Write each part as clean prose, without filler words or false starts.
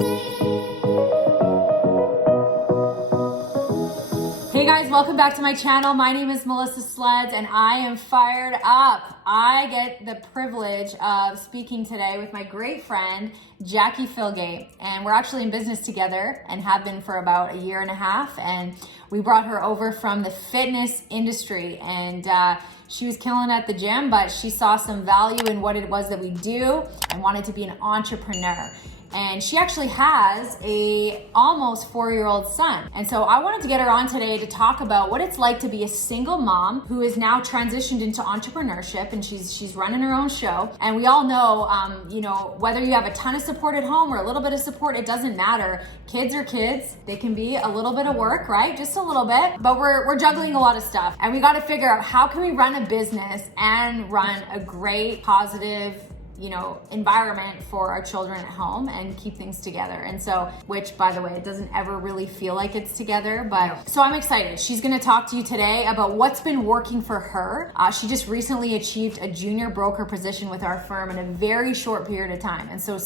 Hey guys, welcome back to my channel. My name is Melissa Sledz and I am fired up. I get the privilege of speaking today with my great friend, Jackie Filgate. And we're actually in business together and have been for about a year and a half. And we brought her over from the fitness industry and she was killing at the gym, but she saw some value in what it was that we do and wanted to be an entrepreneur. And she actually has a almost 4-year-old son. And so I wanted to get her on today to talk about what it's like to be a single mom who is now transitioned into entrepreneurship, and she's running her own show. And we all know, whether you have a ton of support at home or a little bit of support, it doesn't matter. Kids are kids. They can be a little bit of work, right? Just a little bit, but we're juggling a lot of stuff. And we got to figure out how can we run a business and run a great, positive, environment for our children at home and keep things together. And so, which by the way, it doesn't ever really feel like it's together, but so I'm excited. She's going to talk to you today about what's been working for her. She just recently achieved a junior broker position with our firm in a very short period of time. And so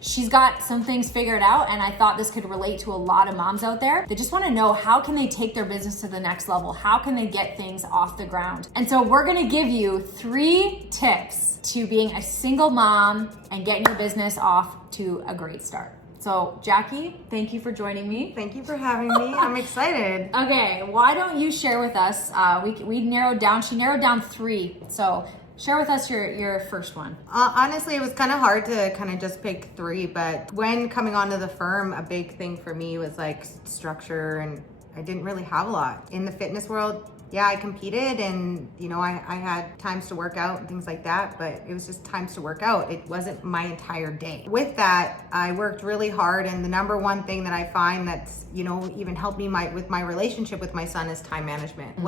she's got some things figured out, and I thought this could relate to a lot of moms out there. They just want to know, how can they take their business to the next level? How can they get things off the ground? And so we're going to give you 3 tips to being a single mom and getting your business off to a great start. So Jackie, thank you for joining me. Thank you for having me. I'm excited. Okay, why don't you share with us, she narrowed down 3. So share with us your first one. Honestly, it was kind of hard to kind of just pick 3, but when coming onto the firm, a big thing for me was like structure, and I didn't really have a lot. In the fitness world, yeah, I competed and, I had times to work out and things like that, but it was just times to work out. It wasn't my entire day. With that, I worked really hard, and the number one thing that I find that's, even helped me with my relationship with my son is time management. Mm-hmm.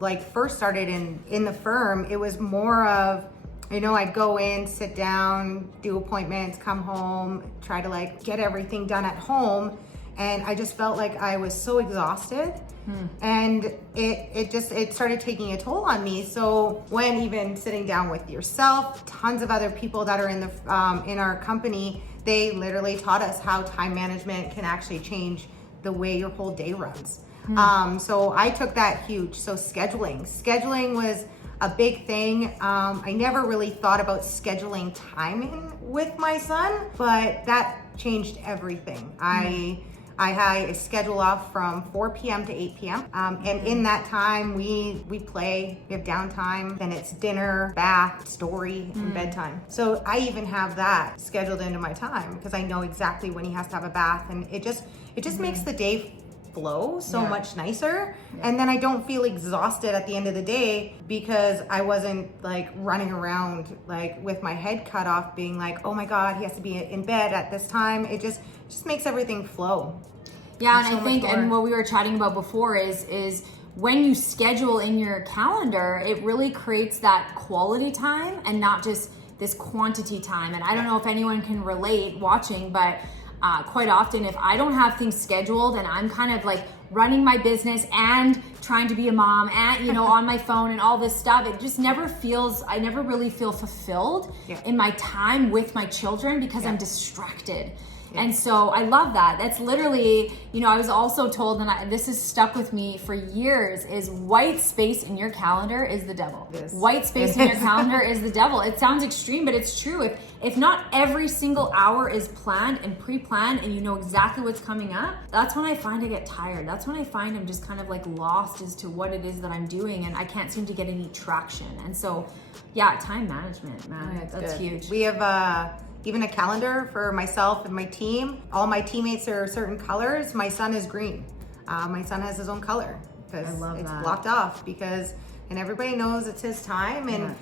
When I first started in the firm, it was more of, I'd go in, sit down, do appointments, come home, try to get everything done at home. And I just felt like I was so exhausted. And it started taking a toll on me. So when even sitting down with yourself, tons of other people that are in our company, they literally taught us how time management can actually change the way your whole day runs. So I took that huge. So scheduling was a big thing. I never really thought about scheduling timing with my son, but that changed everything. I had a schedule off from 4 p.m. to 8 p.m. And in that time, we play, we have downtime, then it's dinner, bath, story, and bedtime. So I even have that scheduled into my time because I know exactly when he has to have a bath, and it just makes the day flow so much nicer. And then I don't feel exhausted at the end of the day because I wasn't running around with my head cut off being oh my God, he has to be in bed at this time. It just makes everything flow. Yeah, and I think, and what we were chatting about before is when you schedule in your calendar, it really creates that quality time and not just this quantity time. And I don't know if anyone can relate watching, but quite often if I don't have things scheduled and I'm kind of running my business and trying to be a mom and on my phone and all this stuff, it just I never really feel fulfilled in my time with my children because I'm distracted. And so I love that. That's literally, I was also told, and this has stuck with me for years, is white space in your calendar is the devil. Yes. White space in your calendar is the devil. It sounds extreme, but it's true. If not every single hour is planned and pre-planned and you know exactly what's coming up, that's when I find I get tired. That's when I find I'm just kind of lost as to what it is that I'm doing, and I can't seem to get any traction. And so, time management, man, that's huge. We have even a calendar for myself and my team. All my teammates are certain colors. My son is green. My son has his own color because it's blocked off and everybody knows it's his time. And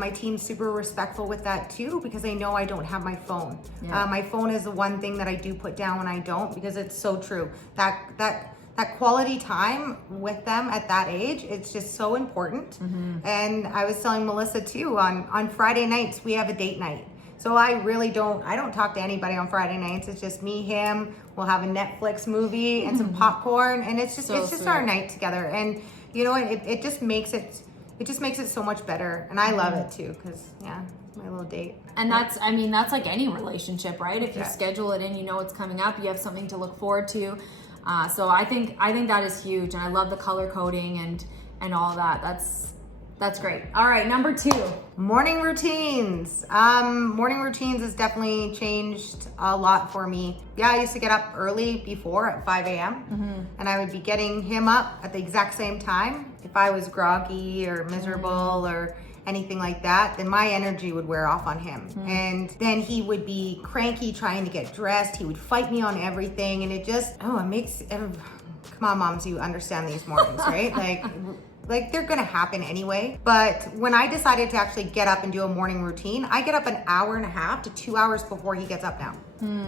my team's super respectful with that too because they know I don't have my phone. My phone is the one thing that I do put down when I don't, because it's so true. That quality time with them at that age, it's just so important. And I was telling Melissa too, on Friday nights, we have a date night. So I don't talk to anybody on Friday nights. It's just me, him. We'll have a Netflix movie and some popcorn, and it's just our night together. And it just makes it so much better, and I love it too, because my little date. And that's, I mean, that's like any relationship, right? If you Yeah. schedule it in, you know it's coming up, you have something to look forward to. So I think that is huge, and I love the color coding and all that. That's great. All right, number 2. Morning routines. Morning routines has definitely changed a lot for me. Yeah, I used to get up early before at 5 a.m. And I would be getting him up at the exact same time. If I was groggy or miserable or anything like that, then my energy would wear off on him. And then he would be cranky trying to get dressed. He would fight me on everything. And it just, come on, moms, you understand these mornings, right? Like they're gonna happen anyway. But when I decided to actually get up and do a morning routine, I get up an hour and a half to 2 hours before he gets up now.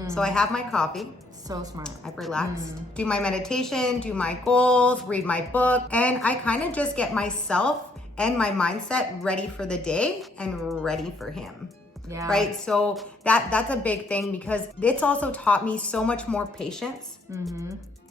So I have my coffee. So smart. I relax, do my meditation, do my goals, read my book, and I kind of just get myself and my mindset ready for the day and ready for him. Yeah. Right. So that's a big thing, because it's also taught me so much more patience.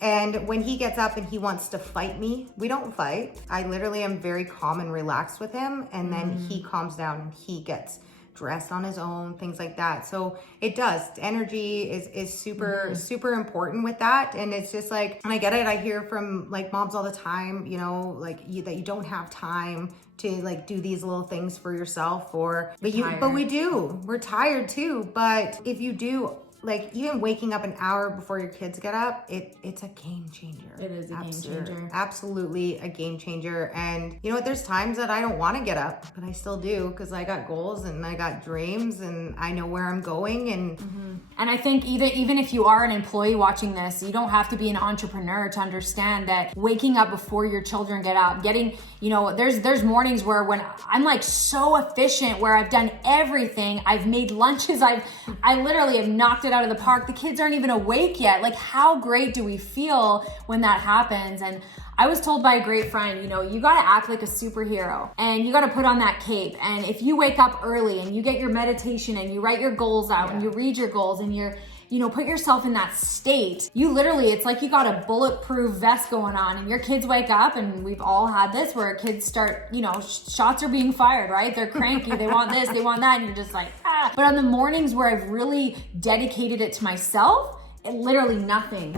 And when he gets up and he wants to fight me, we don't fight. I literally am very calm and relaxed with him. And then he calms down and he gets dressed on his own, things like that. So it does. Energy is super, super important with that. And it's just like, and I get it. I hear from like moms all the time, you know, like that you don't have time to like do these little things for yourself, but we do. We're tired too. But if you do, like even waking up an hour before your kids get up, it's a game changer. It is a game changer. Absolutely a game changer. And you know what? There's times that I don't want to get up, but I still do, because I got goals and I got dreams and I know where I'm going. And I think even if you are an employee watching this, you don't have to be an entrepreneur to understand that waking up before your children get up, getting, you know, there's mornings where when I'm like so efficient, where I've done everything, I've made lunches, I literally have knocked it out of the park. The kids aren't even awake yet. Like, how great do we feel when that happens? And I was told by a great friend, you know, you got to act like a superhero and you got to put on that cape. And if you wake up early and you get your meditation and you write your goals out and you read your goals and you're, you know, put yourself in that state, you literally, it's like you got a bulletproof vest going on, and your kids wake up, and we've all had this where kids start, you know, shots are being fired, right? They're cranky, they want this, they want that, and you're just like, ah. But on the mornings where I've really dedicated it to myself, literally nothing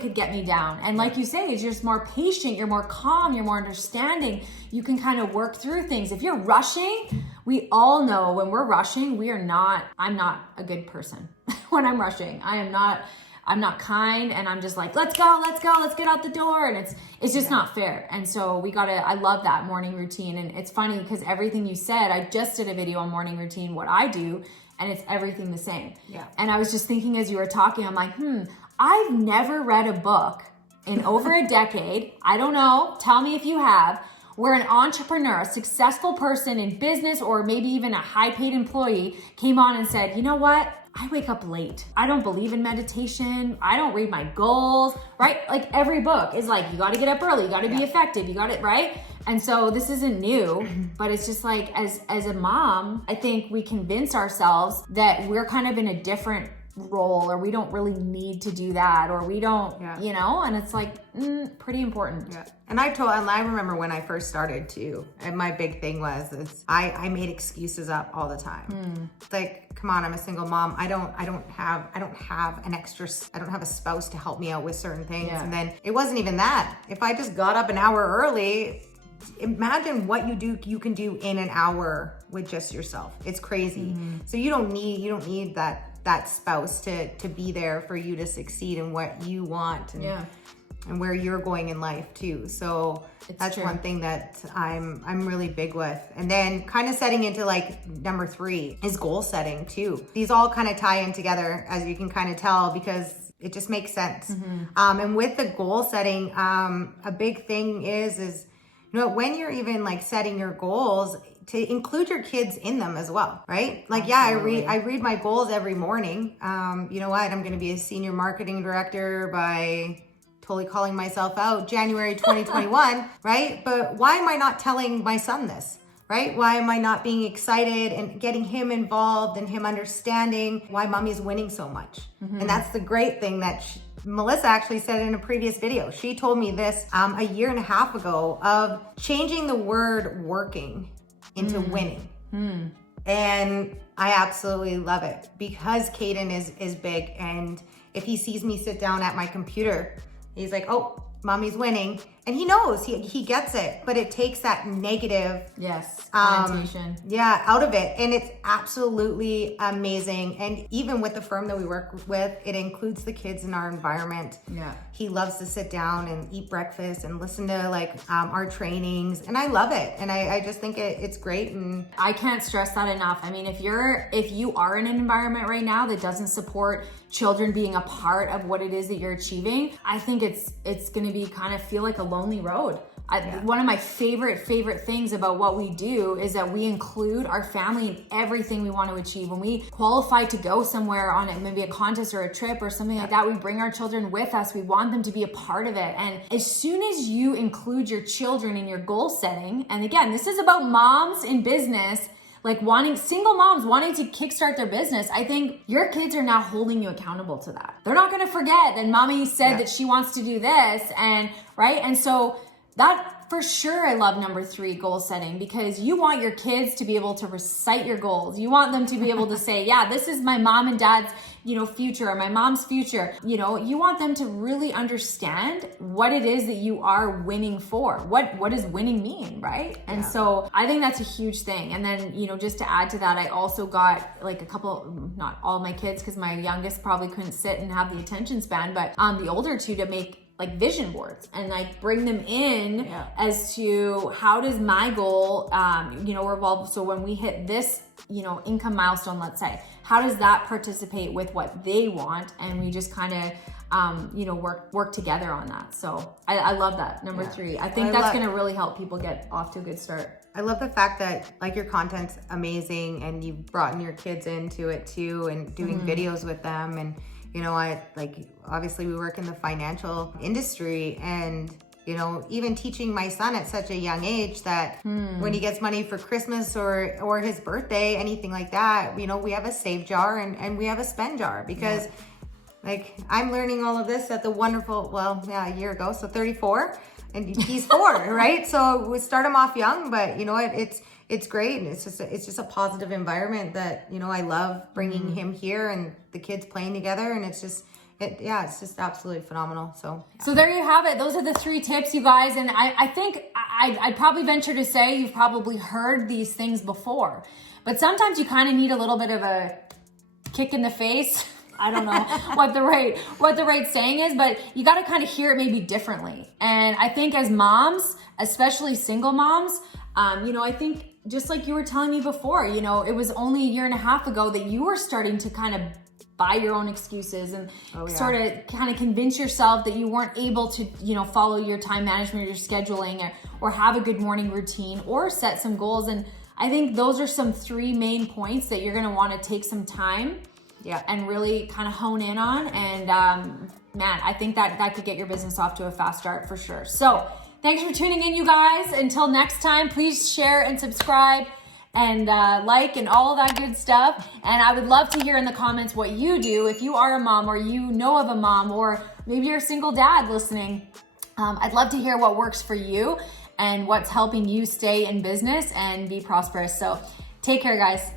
could get me down. And like you say, you're just more patient, you're more calm, you're more understanding. You can kind of work through things. If you're rushing, we all know when we're rushing, I'm not a good person. When I'm rushing, I'm not kind, and I'm just like, let's go, let's get out the door. And it's just not fair. And so I love that morning routine. And it's funny because everything you said, I just did a video on morning routine, what I do, and it's everything the same. Yeah. And I was just thinking as you were talking, I'm like, I've never read a book in over a decade. I don't know, tell me if you have, where an entrepreneur, a successful person in business, or maybe even a high-paid employee came on and said, you know what? I wake up late. I don't believe in meditation. I don't read my goals, right? Like every book is like, you got to get up early. You got to be effective. You got it, right? And so this isn't new, but it's just like, as a mom, I think we convince ourselves that we're kind of in a different role, or we don't really need to do that, or we don't, you know, and it's like pretty important. Yeah. And I remember when I first started too, and my big thing was I made excuses up all the time. It's like, come on, I'm a single mom. I don't have a spouse to help me out with certain things. Yeah. And then it wasn't even that. If I just got up an hour early, imagine what you can do in an hour with just yourself. It's crazy. So you don't need that spouse to be there for you to succeed in what you want and where you're going in life too. So that's one thing that I'm really big with. And then kind of setting into like number 3 is goal setting too. These all kind of tie in together, as you can kind of tell, because it just makes sense. And with the goal setting, a big thing is you know, when you're even like setting your goals, to include your kids in them as well, right? Like, absolutely. I read my goals every morning. You know what? I'm going to be a senior marketing director by totally calling myself out, January 2021, right? But why am I not telling my son this, right? Why am I not being excited and getting him involved and him understanding why mommy's winning so much? And that's the great thing that Melissa actually said in a previous video. She told me this a year and a half ago, of changing the word working into winning. And I absolutely love it because Caden is big. And if he sees me sit down at my computer, he's like, oh, mommy's winning. And he knows, he gets it, but it takes that negative connotation out of it. And it's absolutely amazing. And even with the firm that we work with, it includes the kids in our environment. Yeah. He loves to sit down and eat breakfast and listen to like our trainings, and I love it. And I just think it's great. And I can't stress that enough. I mean, if you are in an environment right now that doesn't support children being a part of what it is that you're achieving, I think it's going to be kind of feel like a lonely road. One of my favorite things about what we do is that we include our family in everything we want to achieve. When we qualify to go somewhere on it, maybe a contest or a trip or something like that, we bring our children with us. We want them to be a part of it. And as soon as you include your children in your goal setting, and again, this is about moms in business, like single moms wanting to kickstart their business, I think your kids are now holding you accountable to that. They're not going to forget that mommy said that she wants to do this, and right. And so that for sure, I love number 3, goal setting, because you want your kids to be able to recite your goals. You want them to be able to say, yeah, this is my mom and dad's, future, or my mom's future. You want them to really understand what it is that you are winning for. What does winning mean, right? And so I think that's a huge thing. And then, just to add to that, I also got like a couple, not all my kids, because my youngest probably couldn't sit and have the attention span, but the older 2 to make like vision boards and like bring them in as to how does my goal, revolve. So when we hit this, income milestone, let's say, how does that participate with what they want? And we just kind of, work together on that. So I love that. Number 3, I think that's going to really help people get off to a good start. I love the fact that like your content's amazing and you've brought in your kids into it too, and doing videos with them. And obviously we work in the financial industry, and, even teaching my son at such a young age that when he gets money for Christmas or his birthday, anything like that, we have a save jar and we have a spend jar, because like I'm learning all of this at the wonderful, a year ago, so 34, and he's 4, right? So we start him off young, but it's great, and it's just a positive environment that I love bringing him here and the kids playing together, and it's just absolutely phenomenal. So there you have it. Those are the 3 tips, you guys, and I think I'd probably venture to say you've probably heard these things before, but sometimes you kind of need a little bit of a kick in the face. I don't know what the right saying is, but you got to kind of hear it maybe differently. And I think as moms, especially single moms, I think just like you were telling me before, it was only a year and a half ago that you were starting to kind of buy your own excuses and sort of kind of convince yourself that you weren't able to, follow your time management, your scheduling, or have a good morning routine or set some goals. And I think those are some 3 main points that you're going to want to take some time and really kind of hone in on. And man, I think that could get your business off to a fast start for sure. So thanks for tuning in, you guys. Until next time, please share and subscribe and like and all that good stuff. And I would love to hear in the comments what you do if you are a mom, or you know of a mom, or maybe you're a single dad listening. I'd love to hear what works for you and what's helping you stay in business and be prosperous. So take care, guys.